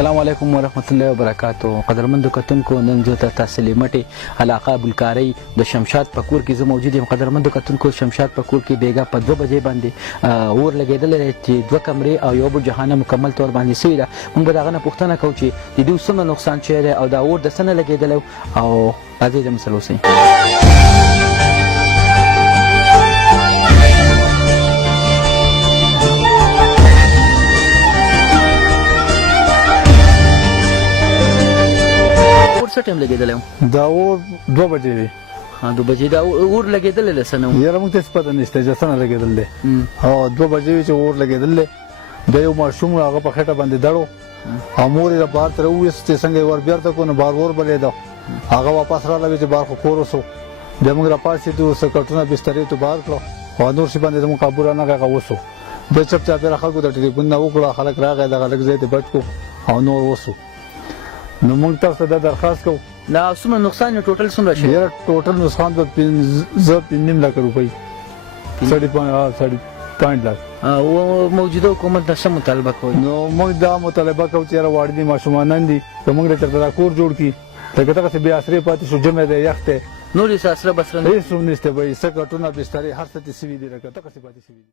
السلام علیکم ورحمت الله وبرکاتو. قدرمندو کتونکو نن زه تاسو لیمټې علاقه ابوالکارۍ د شمشاد په کور کې زه موجود یم. قدرمندو کتونکو شمشاد په کور کې بیګا په 2 بجې باندې اور لګېدلی دی چې 2 کمرې او 1 جهانه مکمل طور باندې سوي ده. موږ به د هغه نه پوښتنه کوو چې د دوی څومره نقصان شوی دی او دا اور د څه نه لګېدلی او راځئ زموږ سره اوسئ. څه ټایم لګېدلی و؟ دا اور 2 بجې وي. 2 بجې. دا اور لګېدلی دی څه نه و؟ یاره موږ ته هېڅ پته نشته چې څه نه لګېدل دی. 2 بجې وي چې اور لګېدل دی. بیا یو ماشوم هغه په خټه باندې دړ و او مور یې بهر ته راوویست چې څنګه یې ور بېرته کړو نو بهر اور بلېده. هغه واپس راغله چې بهر خو کور وسو. بیا موږ راپاڅېدو څه کټونه بسترې تو بهر کړو او نور شي باندې زموږ قابو رانغی هغه وسو. بیا چپ چاپېره خلکو ته ټلیفونونه وکړه، خلک راغی دغه لږ ځای ته بټ کړو او نور وسو. نو موږ تاسو ته دا درخواست کوو. دا څومره نقصان یې ټوټل څومره شوی؟ یاره ټوټل نقصان به 5.5 لک روپۍ. 5.5 لک. او موجوده حکومت نه څه مطالبه کوئ؟ نو موږ دا مطالبه کوو چې یاره واړه دي ماشومانان دي که موږ له چېرته دا کور جوړ کړي لکه دغسې بې اسرې پاتې شو، جمع دی، یخ دی، نور یې څه اسره بسره نه هېڅ هم نشته به یې څه کټونه بسترې هر څه ترې سوي دي لکه دغسې پاتې سوي دي.